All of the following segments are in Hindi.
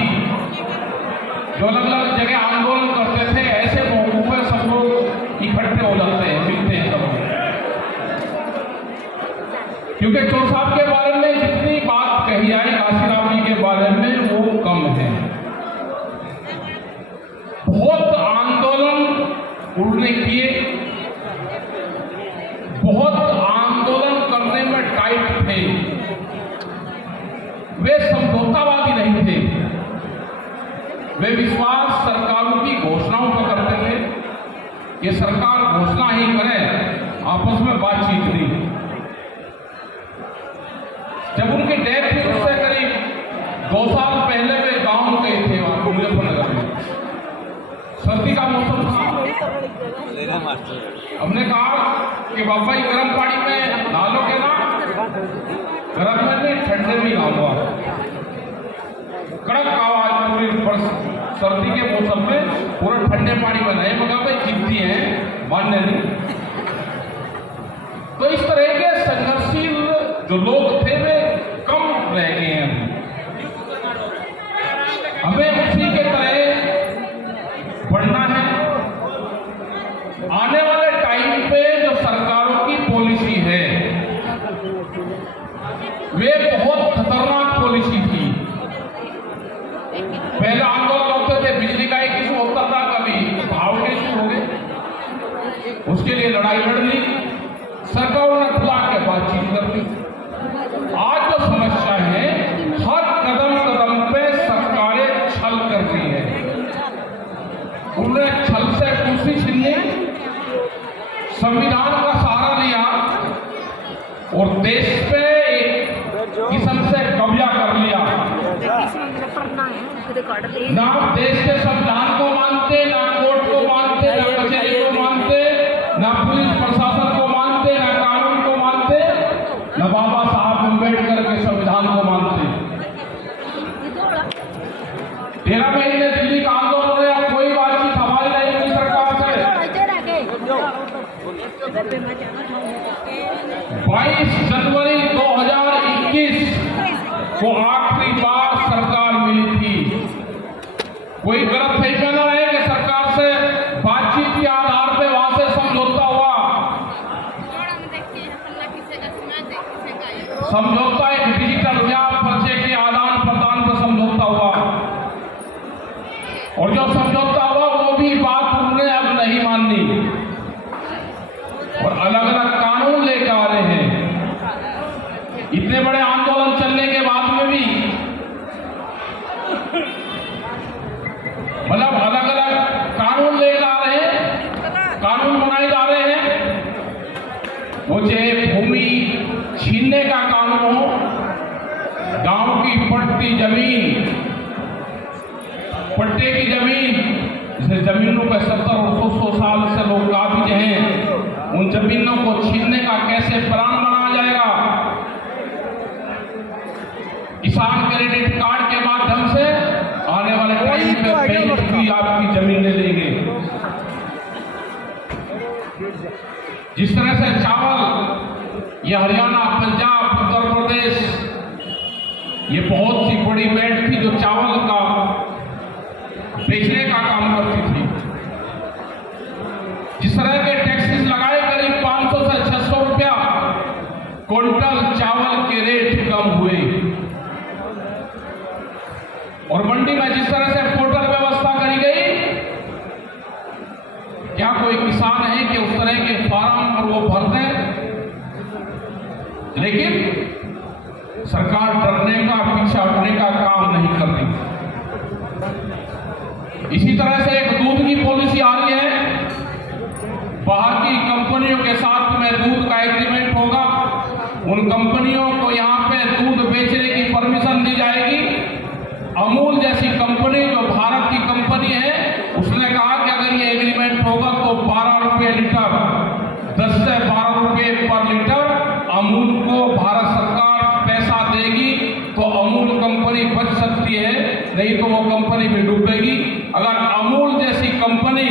साथी जो अलग अलग जगह आंदोलन करते थे, ऐसे मौकों पर सब लोग इकट्ठे हो जाते हैं, मिलते हैं सब। क्योंकि चोर साहब के बारे में जितनी बात कही जाए काशीराम जी के बारे में वो कम है। बहुत आंदोलन उड़ने किए, बहुत आंदोलन करने में टाइट थे, वे समझौतावादी नहीं थे। वे विश्वास सरकारों की घोषणाओं पर करते थे। ये सरकार घोषणा ही करे, आपस में बातचीत नहीं। जब उनकी डेथ हुई उससे करीब 2 साल पहले वे गांव गए थे, वहां मुजफ्फरनगर में। सर्दी का मौसम था। हमने कहा कि बाबा जी गर्म पानी में नहा लोगे ना? गर्म में नहीं, ठंडे में नहाऊंगा। कड़क आवाज पूरी सर्दी के मौसम में पूरा ठंडे पानी में नहीं, मगर भाई जिद्दी है, मान्य नहीं। तो इस तरह के संघर्षशील जो लोग थे वे कम रह गए हैं। हमें उसी के तरह बढ़ना है। आने वाले टाइम पे जो सरकारों की पॉलिसी है वे बहुत खतरनाक पॉलिसी थी। पहले आंदोलन होते थे, बिजली का एक इशू होता था, कभी भाव के इशू हो गए, उसके लिए लड़ाई लड़ ली, सरकारों ने खुला के बातचीत कर ली। आज जो समस्या है, हर कदम कदम पे सरकारें छल कर रही है। उन्होंने छल से कुर्सी छीन ली, संविधान का सहारा लिया और देश पे एक किस्म से कब्जा कर लिया। ना देश के संविधान को मानते, ना कोर्ट को मानते, ना कचहरी को मानते, ना पुलिस प्रशासन को मानते, ना कानून को मानते, ना बाबा साहब अम्बेडकर के संविधान को मानते। 13 महीने दिल्ली का आंदोलन है, अब कोई बातचीत हमारी नहीं हुई सरकार से। 22 जनवरी 2021 को आखिरी बार सरकार मिली थी। कोई गलत फहमी न रहे कि सरकार से बातचीत के आधार पे वहां से समझौता हुआ। समझौता एक डिजिटल व्याप पर्चे के आदान प्रदान पर समझौता हुआ, और जो समझौता हुआ वो भी बात उन्होंने अब नहीं माननी और अलग अलग कानून लेकर आ रहे हैं। इतने बड़े आंदोलन चलने के बाद में भी मतलब अलग अलग कानून लेकर आ रहे हैं, कानून बनाए जा रहे हैं। वो चाहे भूमि छीनने का कानून हो, गांव की पट्टी जमीन, पट्टे की जमीन, जैसे जमीनों पर 70 और 100 साल से लोग काबिज हैं, उन जमीनों को छीनने का कैसे प्लान बनाया जाएगा। किसान क्रेडिट कार्ड के माध्यम से आने वाले टाइम पे बैंक भी आपकी जमीन ले लेंगे। जिस तरह से चावल, ये हरियाणा, पंजाब, उत्तर प्रदेश, ये बहुत सी बड़ी बैंक थी जो चावल का बेचने का काम करती थी। जिस तरह के टैक्सेस लगाए, करीब 500 से 600 रुपया क्विंटल चावल के रेट कम हुए। और मंडी में जिस तरह से पोर्टल व्यवस्था करी गई, क्या कोई किसान है कि उस तरह के फार्म और वो भर दें? लेकिन सरकार डरने का, पीछे हटने का काम नहीं कर रही। इसी तरह से एक दूध की पॉलिसी आ रही है। बाहर की कंपनियों के साथ में दूध का एग्रीमेंट होगा, उन कंपनियों को यहाँ पे दूध बेचने की परमिशन दी जाएगी। अमूल जैसी कंपनी जो भारत की कंपनी है, उसने कहा कि अगर ये एग्रीमेंट होगा तो 12 रुपये लीटर, 10 से 12 रुपये पर लीटर अमूल को भारत सरकार पैसा देगी, तो अमूल कंपनी बच सकती है, नहीं तो वो कंपनी भी डूबेगी। अगर अमूल जैसी कंपनी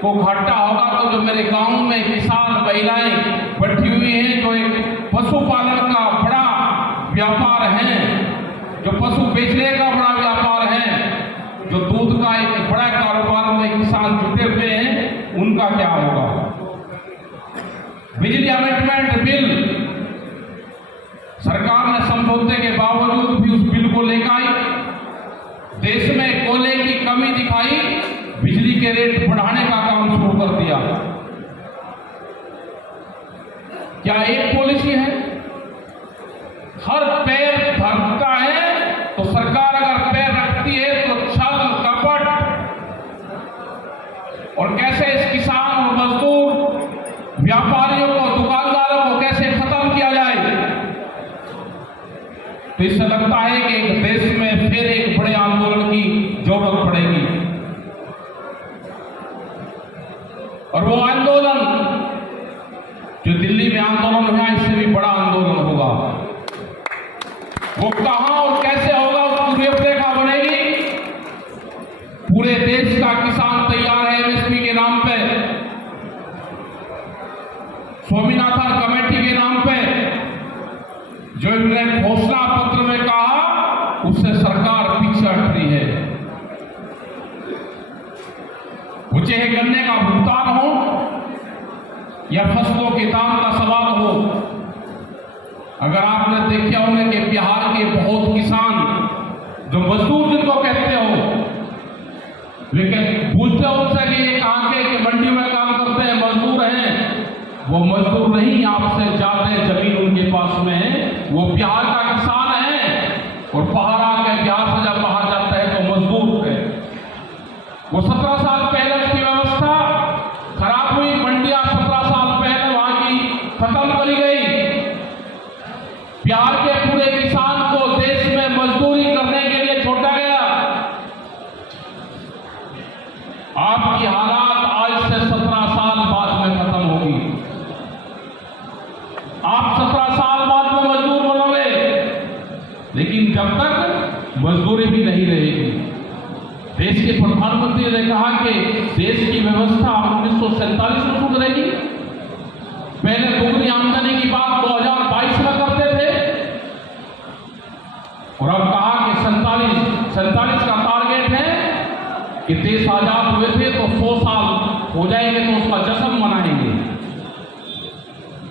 को घाटा होगा तो जो मेरे गांव में किसान महिलाएं बैठी हुई हैं, जो एक पशुपालन का बड़ा व्यापार है, जो पशु बेचने का बड़ा व्यापार है, महंगाई, देश में कोयले की कमी दिखाई, बिजली के रेट बढ़ाने का काम शुरू कर दिया। क्या एक पॉलिसी है? हर पैर धरता है तो सरकार अगर पैर रखती है तो छल कपट और कैसे इस किसान और मजदूर, व्यापारियों को, दुकानदारों को कैसे खत्म किया जाए। तो इससे लगता है कि देश में फिर एक बड़े आंदोलन की जरूरत पड़ेगी और वो आंदोलन जो दिल्ली में आंदोलन हुआ, इससे भी बड़ा आंदोलन होगा। वो कहां और कैसे होगा उसकी रूपरेखा बनेगी। पूरे देश का किसान तैयार है एमएसपी के नाम पे, स्वामीनाथन कमेटी के नाम पे जो इन्होंने घोषणा पत्र में कहा, उससे सरकार पीछे हट रही है। वो चाहे गन्ने का भुगतान हो या फसलों के दाम का सवाल हो। अगर आपने देखा होगा कि बिहार के बहुत किसान जो मजदूर जिनको कहते हो, लेकिन पूछते उनसे कि ये कहां के कि मंडी में काम करते हैं, मजदूर हैं। वो मजदूर नहीं, आपसे ज्यादा जमीन उनके पास में है। वो बिहार का किसान है और बाहर आके बिहार से जब बाहर जाता है तो मजदूर है। वो 17 साल पहले उसकी व्यवस्था खराब हुई, मंडियां 17 साल पहले वहां की खत्म करी गई। बिहार के पूरे किसान को देश में मजदूरी करने के लिए छोड़ा गया। आपकी हालात आज से 17 साल बाद में खत्म होगी। आप 17 साल बाद में मजदूर बनोगे, लेकिन जब तक मजदूरी भी नहीं रहेगी। देश के प्रधानमंत्री ने कहा कि देश की व्यवस्था 1947 में सुधरेगी। पहले दोगुनी आमदनी की बात 2022 में करते थे और अब कहा कि 47 का टारगेट है कि देश आजाद हुए थे तो 100 साल हो जाएंगे तो उसका जश्न मनाएंगे।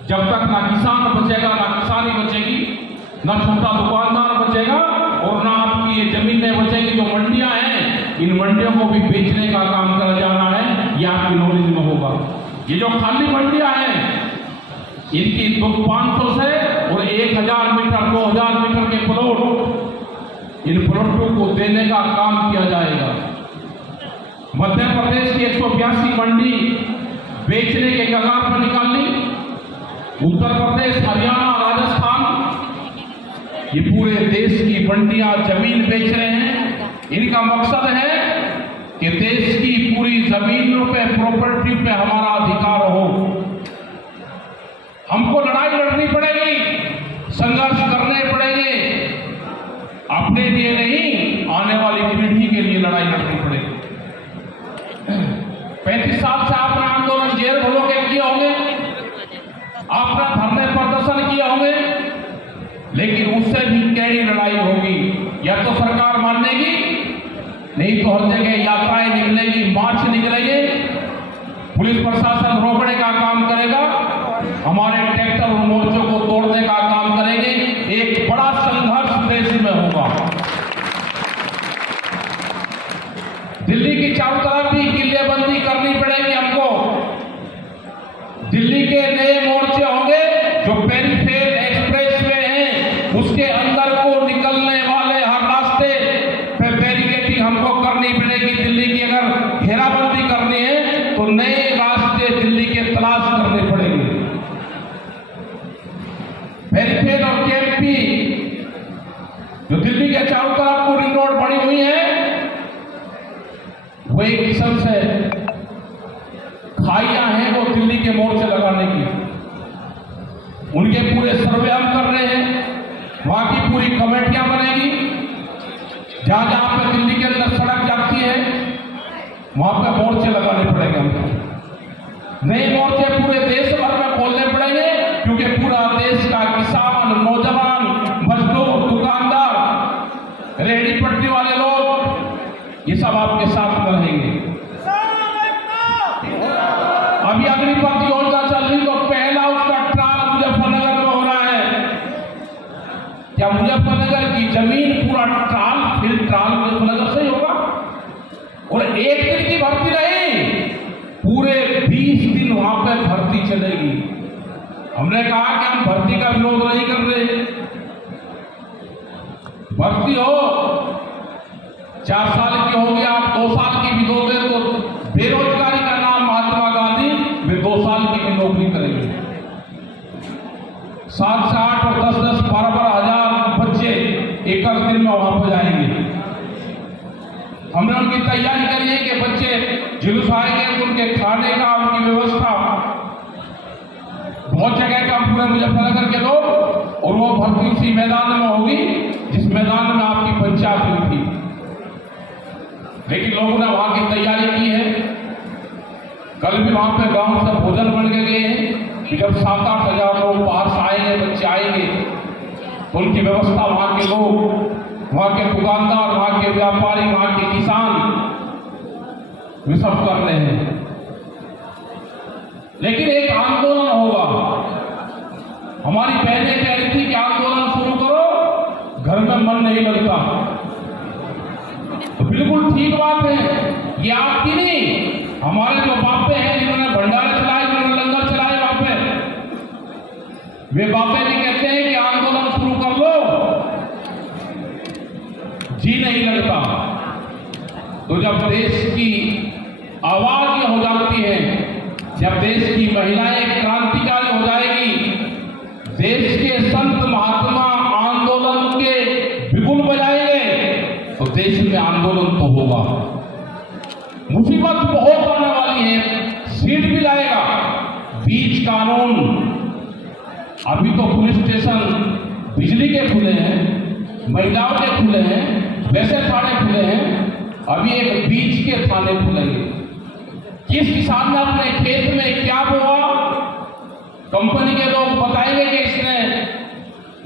जब तक ना किसान बचेगा, ना किसानी बचेगी, ना छोटा दुकानदार बचेगा और ना आपकी ये जमीनें बचेगी। जो मंडियां हैं, इन मंडियों को भी बेचने का काम करा जाना है, यह आपकी नॉलेज में होगा। ये जो खाली मंडियां हैं, इनकी 500 से और 1000 मीटर 2000 मीटर के प्लॉट, इन प्लॉटों को देने का काम किया जाएगा। मध्य प्रदेश की 182 मंडी बेचने के कगार पर निकाल ली। उत्तर प्रदेश, हरियाणा, राजस्थान, ये पूरे देश की मंडियां जमीन बेच रहे हैं। इनका मकसद है कि देश की पूरी जमीनों पे, प्रॉपर्टी पे हमारा अधिकार हो। हमको लड़ाई लड़नी पड़ेगी, संघर्ष करने पड़ेंगे, अपने लिए नहीं, आने वाली पीढ़ी के लिए लड़ाई लड़नी पड़ेगी। 35 साल से आपने आंदोलन जेल भरो के किए होंगे, आपने धरने प्रदर्शन किए होंगे, लेकिन उससे भी कड़ी लड़ाई होगी। या तो सरकार मानेगी, नहीं तो हर जगह यात्राएं निकलेगी, मार्च निकलेंगे, पुलिस प्रशासन रोकने का काम करेगा, हमारे ट्रैक्टर और मोर्चों को तोड़ने का काम करेंगे। एक बड़ा संघर्ष देश में होगा। दिल्ली की चारों तरफ भी किल्लेबंदी करनी पड़ेगी हमको। दिल्ली के नए मोर्चे होंगे जो पेरीफेर एक्सप्रेसवे हैं, उसके अंदर को निकलने वाले हर रास्ते पे बैरिकेडिंग हमको करनी पड़ेगी। दिल्ली की अगर घेराबंदी करनी है तो नए रास्ते दिल्ली के तलाश करने पड़ेंगे। पेरीफेर और केएमपी जो दिल्ली के चारों तरफ को रिंग रोड बनी हुई है, वो एक किस्म से खाइयां हैं वो दिल्ली के मोर्चे लगाने की। उनके पूरे सर्वे हम कर रहे हैं, वहां की पूरी कमेटियां बनेगी। जहां जहां पे दिल्ली के अंदर सड़क जाती है वहां पे मोर्चे लगाने पड़ेंगे हमको। नए मोर्चे पूरे देश भर में खोलने पड़ेंगे, क्योंकि पूरा देश का किसान, नौजवान, मजदूर, दुकानदार, रेहड़ी पटरी वाले लोग, ये सब आपके साथ में रहेंगे। अभी अग्निपथ योजना चल रही तो पहला उसका ट्रायल मुजफ्फरनगर में हो रहा है। क्या मुजफ्फरनगर की जमीन पूरा ट्रायल हमने कहा कि हम भर्ती का विरोध नहीं कर रहे, भर्ती हो 4 साल की होगी, आप 2 साल की भी दोगे तो बेरोजगारी का नाम महात्मा गांधी वे 2 साल की भी नौकरी करेंगे। 7 से 8 और 10-10, 12-12 हजार बच्चे एक दिन में वहां पर जाएंगे। हमने उनकी तैयारी करी है कि बच्चे जुलूस आएंगे, उनके खाने का उनकी व्यवस्था बहुत जगह का पूरे मुजफ्फरनगर के लोग, और वो भर्ती उसी मैदान में होगी जिस मैदान में आपकी पंचायत हुई थी। लेकिन लोगों ने वहां की तैयारी की है। कल भी वहां पे गांव से भोजन बन के गए हैं कि जब 7-8 हजार लोग बाहर से आएंगे, बच्चे आएंगे, तो उनकी व्यवस्था वहां के लोग, वहां के दुकानदार, वहां के व्यापारी, वहां के किसान वे सब कर रहे हैं। लेकिन एक आंदोलन होगा। हमारी बहनें कह रही थी कि आंदोलन शुरू करो, घर में मन नहीं लगता। तो बिल्कुल ठीक बात है, ये आपकी नहीं, हमारे जो बापे हैं जिन्होंने भंडारे चलाए, जिन्होंने लंगर चलाए वहां पे, वे बापे भी कहते हैं कि आंदोलन शुरू कर लो, जी नहीं लगता। तो जब देश की आवाज ये हो जाती है, जब देश की महिलाएं क्रांतिकारी हो जाएगी, देश के संत महात्मा आंदोलन के बिगुल बजाएंगे, तो देश में आंदोलन तो होगा। मुसीबत बहुत आने वाली है, सीट भी लाएगा। बीच कानून, अभी तो पुलिस स्टेशन बिजली के खुले हैं, महिलाओं के खुले हैं, वैसे थाने खुले हैं, अभी एक बीच के थाने खुलेंगे। किस किसान ने अपने खेत में क्या बोआ, कंपनी के लोग बताएंगे कि इसने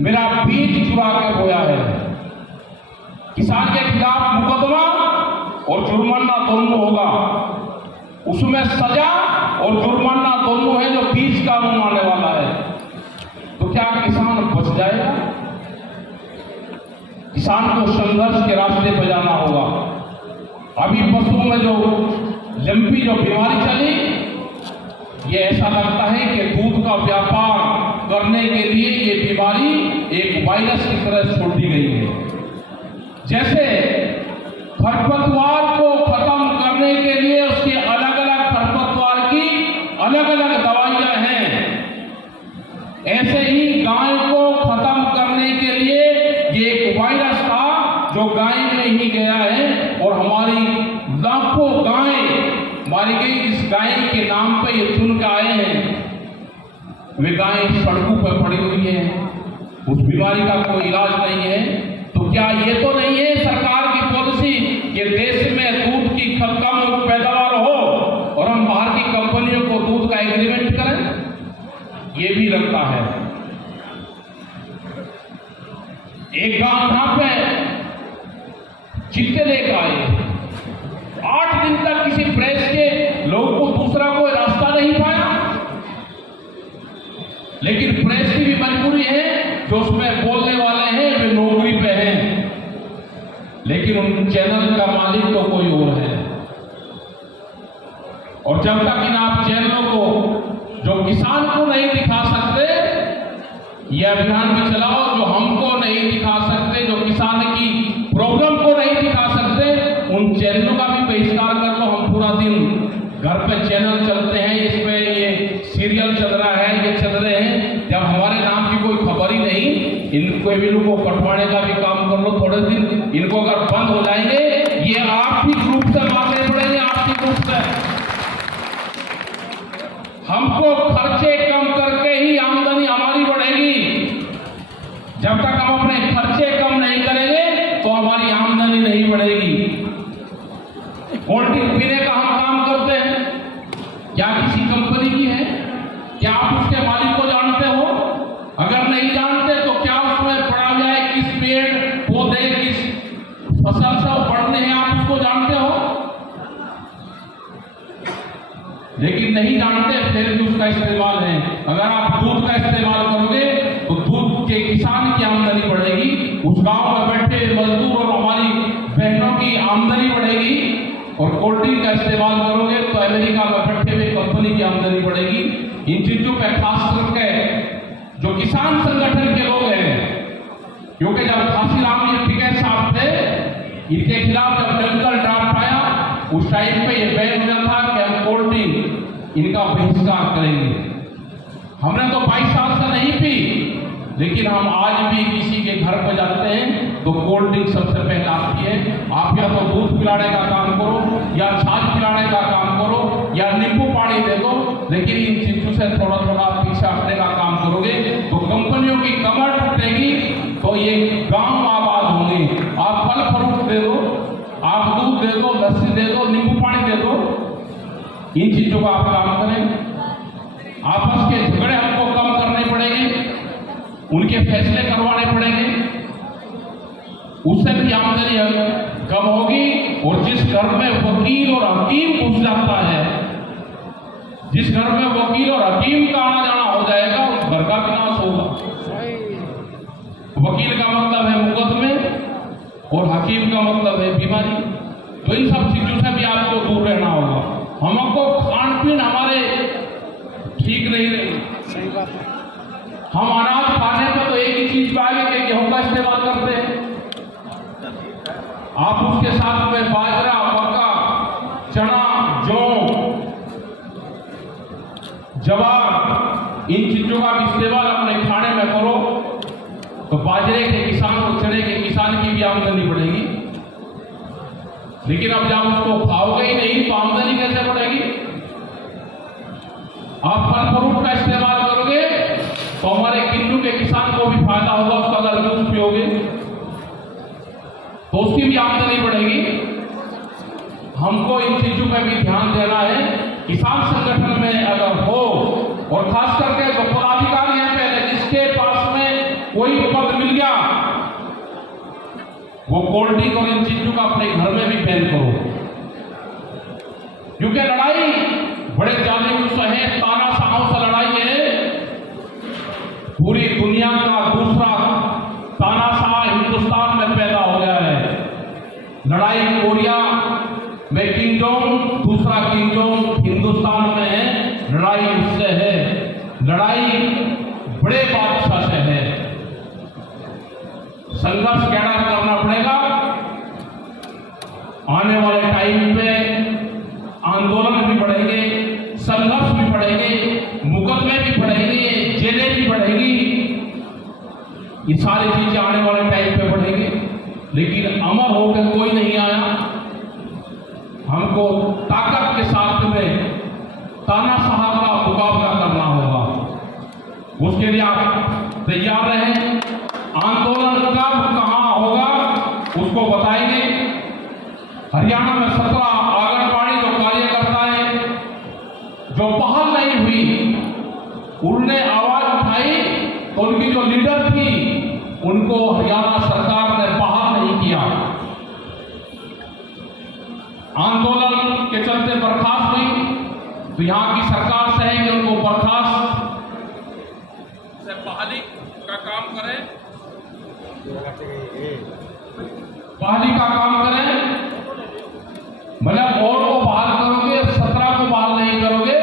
मेरा बीज चुरा के बोया है। किसान के खिलाफ मुकदमा और जुर्माना दोनों होगा, उसमें सजा और जुर्माना दोनों है जो बीज कानून आने वाला है। तो क्या किसान बच जाएगा? किसान को संघर्ष के रास्ते पर जाना होगा। अभी पशुओं में जो लंपी जो बीमारी चली, ये ऐसा लगता है कि दूध का व्यापार करने के लिए ये बीमारी एक वायरस की तरह छोड़ दी गई है। जैसे खरपतवार को खत्म करने के लिए उसकी अलग अलग खरपतवार की अलग अलग दवाइयां हैं, ऐसे ही गाय को खत्म करने के लिए ये एक वायरस था जो गाय में ही गया है, और हमारी लाखों गाय मारी गई। इस गाय के नाम पे ये चुन के आए हैं, वे गाय सड़कों पर पड़ी हुई है, उस बीमारी का कोई इलाज नहीं है। तो क्या ये तो नहीं है सरकार की पॉलिसी कि देश में दूध की कम पैदावार हो और हम बाहर की कंपनियों को दूध का एग्रीमेंट करें? ये भी लगता है। एक गांव यहां पे चिट्टे लेकर आए, 8 दिन तक किसी प्रेस के लोगों को दूसरा कोई रास्ता नहीं पाया। लेकिन प्रेस की भी मजबूरी है, जो उसमें बोलने वाले हैं वे नौकरी पे हैं, लेकिन उन चैनल का मालिक तो कोई और है। और जब तक इन आप चैनलों को जो किसान को नहीं दिखा सकते, यह अभियान भी चलाओ, जो हमको नहीं दिखा सकते, जो किसान की प्रॉब्लम को नहीं दिखा सकते, उन चैनलों का भी बहिष्कार कर लो। हम पूरा दिन घर पे चैनल चलते हैं, इसमें ये सीरियल चल रहा है, ये चल रहे हैं, जब हमारे नाम की कोई खबर ही नहीं, इनको भी लोगों को कटवाने का भी काम कर लो थोड़े दिन। इनको अगर बंद हो जाएंगे, ये आर्थिक रूप से मारने पड़ेंगे, आर्थिक रूप से। हमको खर्चे कम करके ही आमदनी हमारी बढ़ेगी। जब तक हम अपने खर्चे कम नहीं करेंगे तो हमारी आमदनी नहीं बढ़ेगी। कोल्ड ड्रिंक पीने का हम काम करते हैं, क्या किसी कंपनी की है? क्या आप उसके मालिक को जानते हो? अगर नहीं जानते तो क्या उसमें पड़ा हुआ है, किस पेड़ पौधे किस फसल से बढ़ने हैं, आप उसको जानते हो? लेकिन नहीं जानते, फिर भी उसका इस्तेमाल है। अगर आप दूध का इस्तेमाल करोगे तो दूध के किसान की आमदनी बढ़ेगी, उस गांव में बैठे मजदूर और हमारी बहनों की आमदनी बढ़ेगी। और कोल्ड ड्रिंक का इस्तेमाल करोगे तो अमेरिका में बैठे हुए कंपनी की आमदनी बढ़ेगी। इन चीजों पर खास करके किसान संगठन के लोग हैं, क्योंकि जब घासीराम जी टिकैत साहब थे, इनके खिलाफ जब मेडिकल ड्राफ्ट आया, उस टाइम पे ये बैन हुआ था कि हम कोल्ड ड्रिंक इनका बहिष्कार करेंगे। हमने तो 22 साल से नहीं पी, लेकिन हम आज भी किसी के घर पर जाते हैं तो कोल्ड ड्रिंक सबसे पहले आती है। आप या तो दूध पिलाने का काम करो, या छाछ पिलाने का काम करो, या नींबू पानी दे दो, लेकिन इन चीजों से थोड़ा थोड़ा पीछे हटने का काम करोगे तो कंपनियों की कमर टूटेगी, तो ये गांव आबाद होंगे। आप फल फ्रूट दे दो, आप दूध दे दो, लस्सी दे दो, नींबू पानी दे दो, इन चीजों का आप काम करें। आपस के झगड़े हमको कम करने पड़ेंगे, उनके फैसले करवाने पड़ेंगे, उससे भी आमदनी कम होगी। और जिस घर में वकील और हकीम घुस जाता है, जिस घर में वकील और हकीम का आना जाना हो जाएगा, उस घर का विनाश होगा। वकील का मतलब है मुकदमे और हकीम का मतलब है बीमारी। तो इन सब चीजों से भी आपको दूर रहना होगा। हमको खान पीन हमारे ठीक नहीं रही। सही बात है। हम अनाज खाने में तो एक ही चीज पाएंगे कि गेहूं का इस्तेमाल करते हैं। आप उसके साथ में बाजरा, मक्का, चना, जौ, जवार, इन चीजों का भी इस्तेमाल अपने खाने में करो, तो बाजरे के किसान और चने के किसान की भी आमदनी बढ़ेगी। लेकिन अब जब उसको खाओगे ही नहीं तो आमदनी कैसे बढ़ेगी? आप फल फ्रूट का इस्तेमाल करोगे तो हमारे किन्नू के किसान को भी फायदा होगा, उसका अगर जूस पियोगे तो उसकी भी आमदनी बढ़ेगी। हमको इन चीजों पर भी ध्यान देना है। किसान संगठन में अगर हो, और खास करके जो पदाधिकारी हैं, पहले जिसके पास में कोई पद मिल गया, वो कोल्ड ड्रिंक और इन चीजों का अपने घर में भी बैन करो, क्योंकि लड़ाई बड़े जालिम से है, तानाशाहों से लड़ाई है। पूरी दुनिया का दूसरा तानाशाह हिंदुस्तान में पैदा हो गया है। लड़ाई कोरिया में किंगडम, दूसरा किंगडम हिंदुस्तान में है। लड़ाई उससे है, लड़ाई बड़े बादशाह से है। संघर्ष कैडा करना पड़ेगा। आने वाले टाइम पे आंदोलन भी बढ़ेंगे, संघर्ष भी बढ़ेंगे, मुकदमे भी बढ़ेंगे, जेलें भी बढ़ेगी। ये सारी चीजें आने वाले टाइम पे बढ़ेंगे, लेकिन अमर होकर कोई नहीं आया। हमको ताकत के साथ में तानाशाह का मुकाबला करना होगा। उसके लिए आप तैयार रहें। आंदोलन कब कहां होगा उसको बताएंगे। हरियाणा में 17 आंगनबाड़ी जो कार्यकर्ताएं जो बहाल नहीं हुई, उनने आवाज उठाई तो उनकी जो लीडर थी उनको हरियाणा सरकार ने बहाल नहीं किया। आंदोलन के चलते बर्खास्त हुई तो यहां की सरकार से है कि उनको बर्खास्त से बहाली का काम करें, बहाली का काम करें। मतलब और को बहाल करोगे, 17 को बहाल नहीं करोगे,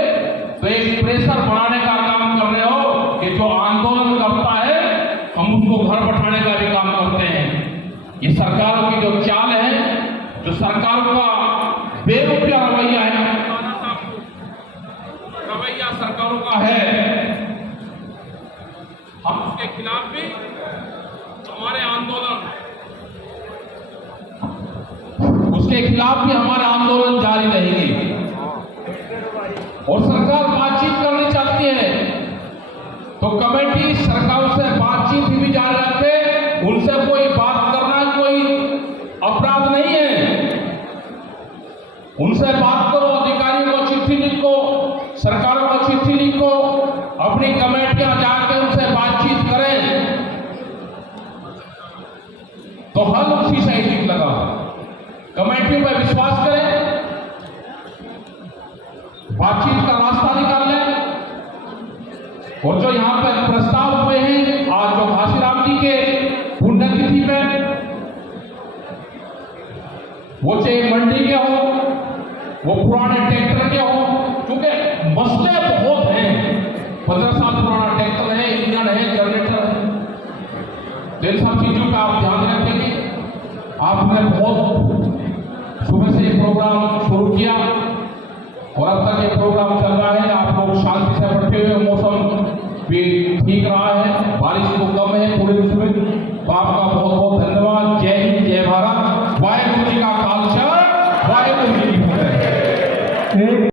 तो एक प्रेशर बनाने का काम कर रहे हो कि जो आंदोलन करता है हम उसको घर बैठाने का भी काम करते हैं। ये सरकारों की जो चाल है, जो सरकारों का बेरुखिया रवैया है, रवैया सरकारों का है, हम उसके खिलाफ भी हमारे आंदोलन, उसके खिलाफ भी हमारे आंदोलन जारी रहेंगे। और सरकार बातचीत करनी चाहती है तो कमेटी सरकार से बातचीत भी जारी रखे। उनसे कोई बात करना कोई अपराध नहीं है। उनसे बात करो, अधिकारियों को चिट्ठी लिखो, सरकारों को चिट्ठी लिखो, अपनी कमेटियां जाकर उनसे बातचीत करें तो हल उसी से ठीक लगा। कमेटियों पर विश्वास करें, बातचीत का रास्ता निकाल लें। और जो यहां पर प्रस्ताव हुए हैं आज जो घासीराम जी के पुण्यतिथि पे, वो चाहे मंडी के हो, वो पुराने ट्रैक्टर के हो, क्योंकि मसले बहुत हैं। 15 साल पुराना ट्रैक्टर है, इंजन है, जनरेटर तो इन सब चीज़ों का आप ध्यान रखेंगे। आपने बहुत सुबह से ये प्रोग्राम शुरू किया और अब तक ये प्रोग्राम चल रहा है। आप लोग शांति से बैठे हुए, मौसम भी ठीक रहा है, बारिश तो कम है पूरे विश्व में, तो आपका